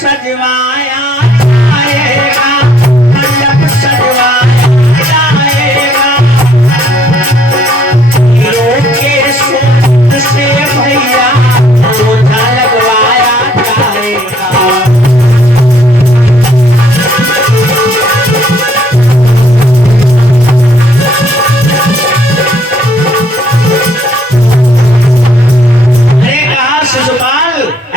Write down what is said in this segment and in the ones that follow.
सजवाया जाएगा, मंडप सजवाया जाएगा, हीरो के सूट से भैया सोझा लगवाया जाएगा।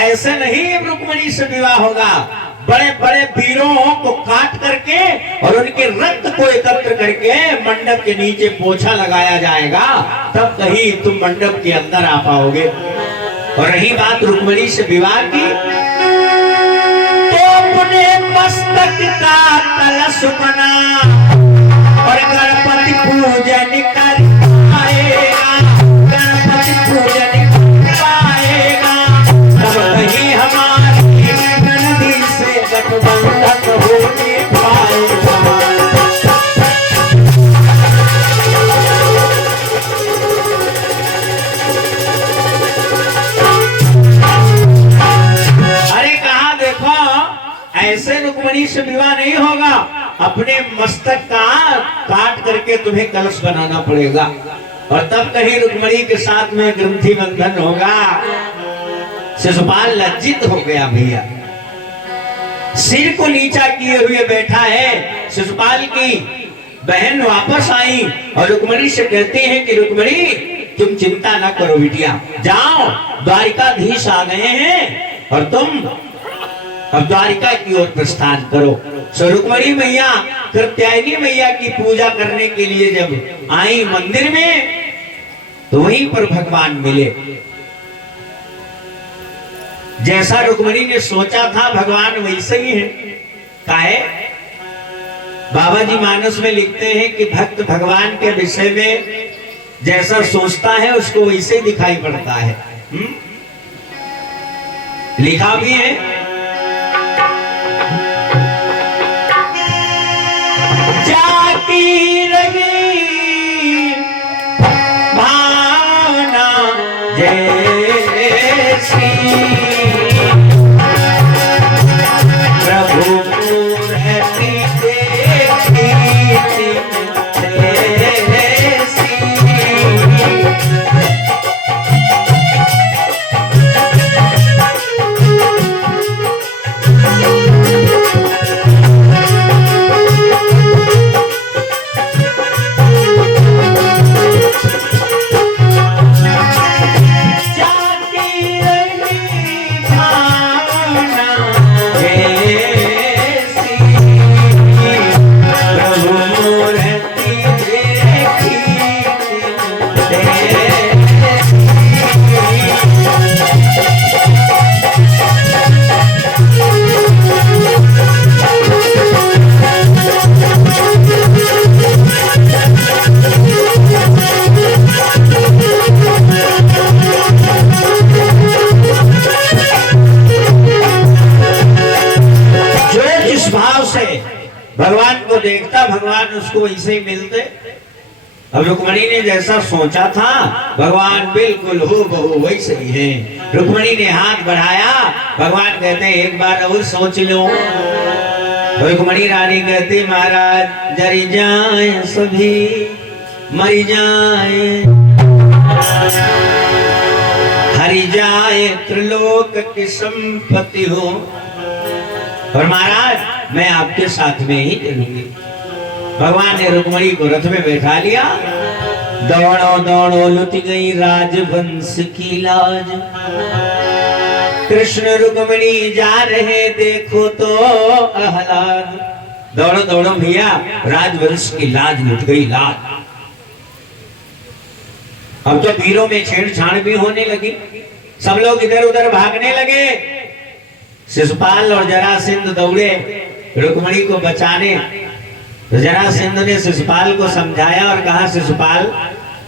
ऐसे नहीं रुक्मिणी से विवाह होगा, बड़े बड़े वीरों को काट करके और उनके रक्त को एकत्र करके मंडप के नीचे पोछा लगाया जाएगा, तब कहीं तुम मंडप के अंदर आ पाओगे। और रही बात रुक्मिणी से विवाह की, तो अपने मस्तक का कलश बना और गणपति पूजन कर आएगा, गणपति पूजन पाएगा, वही हमारी नदी से गठबंधन होने पाएगा। अरे कहा देखो, ऐसे रुक्मिणी से विवाह नहीं होगा, अपने मस्तक का काट करके तुम्हें कलश बनाना पड़ेगा, और तब कहीं रुक्मिणी के साथ में ग्रंथि बंधन होगा। शिशुपाल लज्जित हो गया भैया, सिर को नीचा किए हुए बैठा है। शिशुपाल की बहन वापस आई और रुक्मिणी से कहते हैं कि रुक्मिणी तुम चिंता ना करो बिटिया, जाओ द्वारिकाधीश आ गए हैं और तुम अब द्वारिका की ओर प्रस्थान करो। सो रुक्मिणी मैया कात्यायनी मैया की पूजा करने के लिए जब आई मंदिर में, तो वहीं पर भगवान मिले। जैसा रुक्मिणी ने सोचा था भगवान वैसे ही है। काहे? बाबा जी मानस में लिखते हैं कि भक्त भगवान के विषय में जैसा सोचता है उसको वैसे ही दिखाई पड़ता है। लिखा भी है, जाती रही भावना जैसी भगवान को देखता भगवान उसको वैसे ही मिलते। अब रुक्मिणी ने जैसा सोचा था भगवान बिल्कुल हूबहू वैसे ही है। रुक्मिणी ने हाथ बढ़ाया, भगवान कहते हैं एक बार और सोच लो। रुक्मिणी रानी कहती महाराज जरी जाए सभी मरी जाए, हरि जाए त्रिलोक की संपत्ति हो, और महाराज मैं आपके साथ में ही चलूंगी। भगवान ने रुक्मिणी को रथ में बैठा लिया। दौड़ो दौड़ो लुट गई राजवंश की लाज, कृष्ण रुक्मिणी जा रहे देखो तो आह्लाद। दौड़ो दौड़ो भैया, राजवंश की लाज लुट गई, लाज। अब तो वीरों में छेड़छाड़ भी होने लगी, सब लोग इधर उधर भागने लगे। शिशुपाल और जरासंध दौड़े रुक्मिणी को बचाने। तो जरासंध ने शिशुपाल को समझाया और कहा शिशुपाल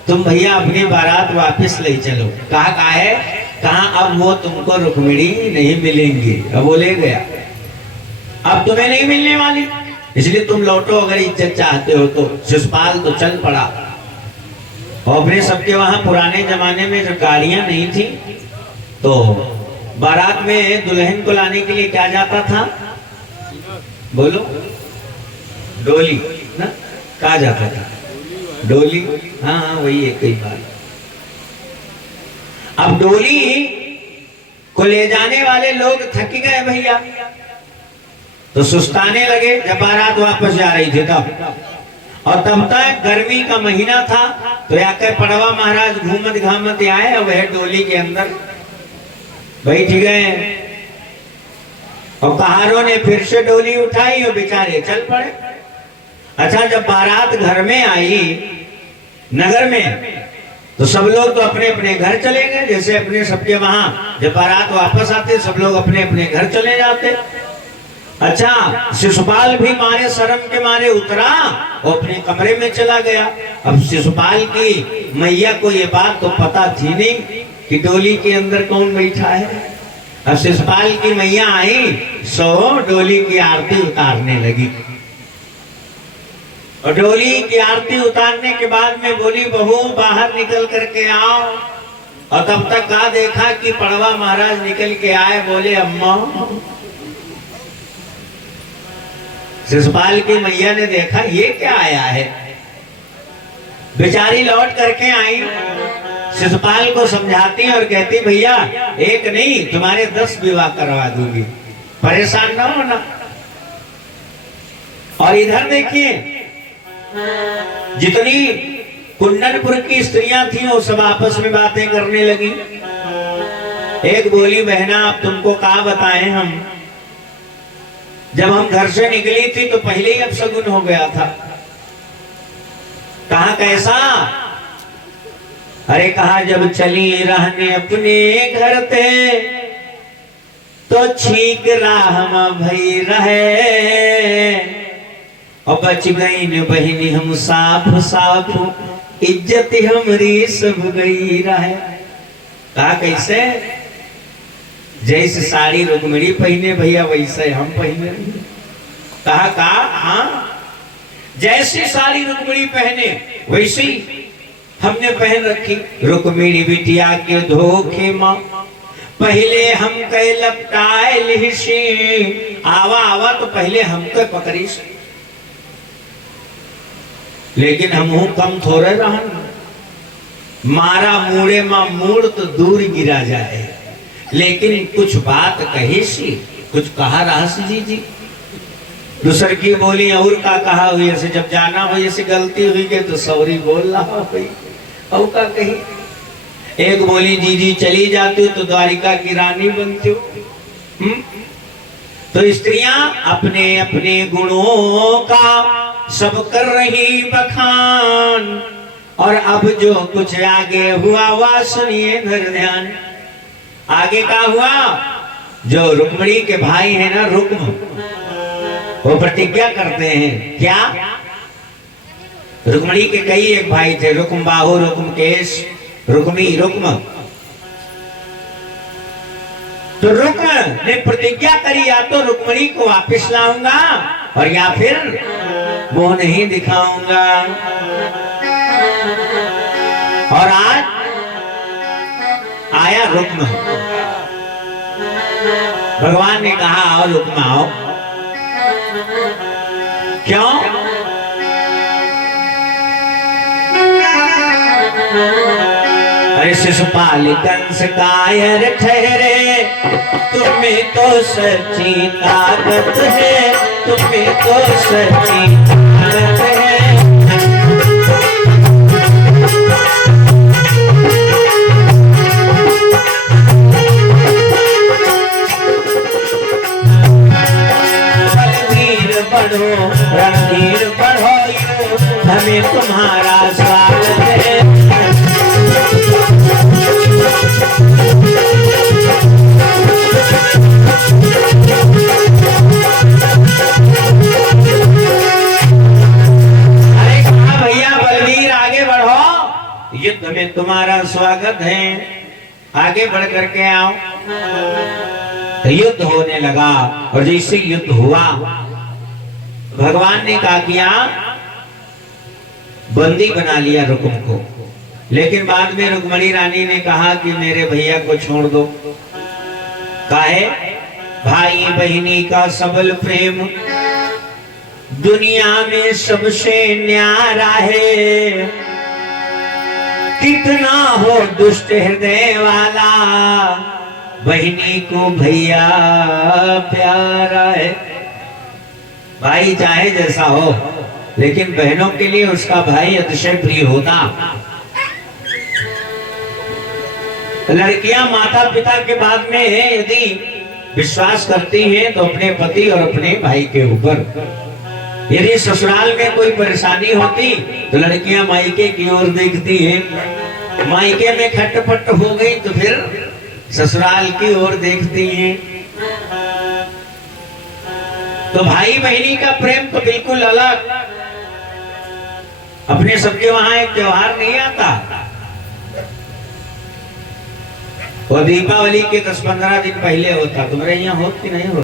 तुम भैया अपनी बारात वापस ले चलो। कहा है? कहा अब वो तुमको रुक्मिणी नहीं मिलेंगी, अब वो ले गया, अब तुम्हें नहीं मिलने वाली, इसलिए तुम लौटो अगर इज्जत चाहते हो तो। शिशुपाल तो चल पड़ा। और फिर सबके वहां पुराने जमाने में जब गाड़ियां नहीं थी तो बारात में दुल्हन को लाने के लिए क्या जाता था? बोलो, डोली ना, कहा जाता था? डोली। हाँ हाँ वही है, कई बार। अब डोली को ले जाने वाले लोग थक गए भैया, तो सुस्ताने लगे जब बारात वापस जा रही थी तब। और तब तक गर्मी का महीना था, तो आकर पड़वा महाराज घूमत घामत आए और वह डोली के अंदर बैठ गए। और कहारों ने फिर से डोली उठाई और बेचारे चल पड़े। अच्छा, जब बारात घर में आई नगर में, तो सब लोग तो अपने अपने घर चले गए, जैसे अपने सबके वहां जब बारात वापस आते सब लोग अपने अपने घर चले जाते। अच्छा, शिशुपाल भी मारे शर्म के मारे उतरा और अपने कमरे में चला गया। अब शिशुपाल की मैया को ये बात तो पता थी नहीं कि डोली के अंदर कौन बैठा है। अब शिशुपाल की मैया आई सो डोली की आरती उतारने लगी। और डोली की आरती उतारने के बाद में बोली, बहू बाहर निकल करके आओ। और तब तक कहा देखा कि पड़वा महाराज निकल के आए, बोले अम्मा। शिशुपाल की मैया ने देखा ये क्या आया है, बेचारी लौट करके आई। शिशुपाल को समझाती और कहती भैया एक नहीं तुम्हारे 10 विवाह करवा दूंगी, परेशान ना होना। और इधर देखिए, जितनी कुंडनपुर की स्त्रियां थी वो सब आपस में बातें करने लगी। एक बोली, बहना अब तुमको क्या बताएं हम, जब हम घर से निकली थी तो पहले ही अपशगुन हो गया था। कहा कैसा? अरे कहा जब चली रहने अपने घर पे तो छीक राह भई रहे, और बच गई न बहनी हम साफ साफ, इज्जत हमरी सब गई रहे। कहा कैसे? जैसे साड़ी रुक्मिणी पहने भैया वैसे हम पहने। कहा हाँ, जैसी साड़ी रुक्मिणी पहने वैसी हमने पहन रखी। रुक्मिणी बिटिया के धोखे माँ पहले हम कह लपटाए लिहिसी, आवा आवा तो पहले हमको पकड़ी से, लेकिन हम कम थोड़े रहन, मारा मूड़े माँ मूड़ तो दूर गिरा जाए। लेकिन कुछ बात कही सी, कुछ कहा रास जी। दूसर की बोली और का कहा हुई ऐसे, जब जाना हो जैसे गलती हुई के तो सॉरी बोल रहा भाई, और का कही। एक बोली जी चली जाती तो द्वारिका की रानी बनती हो। तो स्त्रियां अपने अपने गुणों का सब कर रही बखान। और अब जो कुछ आगे हुआ वह सुनिए धर ध्यान। आगे का हुआ, जो रुक्मिणी के भाई है ना रुक्म, वो प्रतिज्ञा करते हैं क्या? रुक्मिणी के कई एक भाई थे, रुक्म बाहु, रुक्म केश, रुक्मी, रुक्म। तो रुक्म ने प्रतिज्ञा करी, या तो रुक्मिणी को वापस लाऊंगा और या फिर मुंह नहीं दिखाऊंगा। और आज आया रुक्म। भगवान ने कहा आओ रुक्म आओ। क्यों? अरे शिशुपाल कंस कायर ठहरे, तुम्हें तो सच्ची ताकत है, तुम्हें तो सच्ची ताकत है। बढ़ो रणधीर बढ़ो, हमें तुम्हारा स्वागत है। अरे कहा भैया बलवीर आगे बढ़ो, युद्ध में तुम्हारा स्वागत है, आगे बढ़ करके आओ। तो युद्ध होने लगा। और जैसे युद्ध हुआ, भगवान ने कहा किया बंदी बना लिया रुक्म को। लेकिन बाद में रुक्मिणी रानी ने कहा कि मेरे भैया को छोड़ दो। काहे भाई बहनी का सबल प्रेम दुनिया में सबसे न्यारा है। कितना हो दुष्ट हृदय वाला बहनी को भैया प्यारा है। भाई चाहे जैसा हो लेकिन बहनों के लिए उसका भाई अतिशय प्रिय होता। लड़कियां माता पिता के बाद में यदि विश्वास करती हैं तो अपने पति और अपने भाई के ऊपर। यदि ससुराल में कोई परेशानी होती तो लड़कियां मायके की ओर देखती हैं, मायके में खटपट हो गई तो फिर ससुराल की ओर देखती हैं। तो भाई बहनी का प्रेम तो बिल्कुल अलग। अपने सबके वहां एक त्योहार नहीं आता, वो दीपावली के 10-15 दिन पहले होता। तुम्हारे यहाँ हो कि नहीं हो?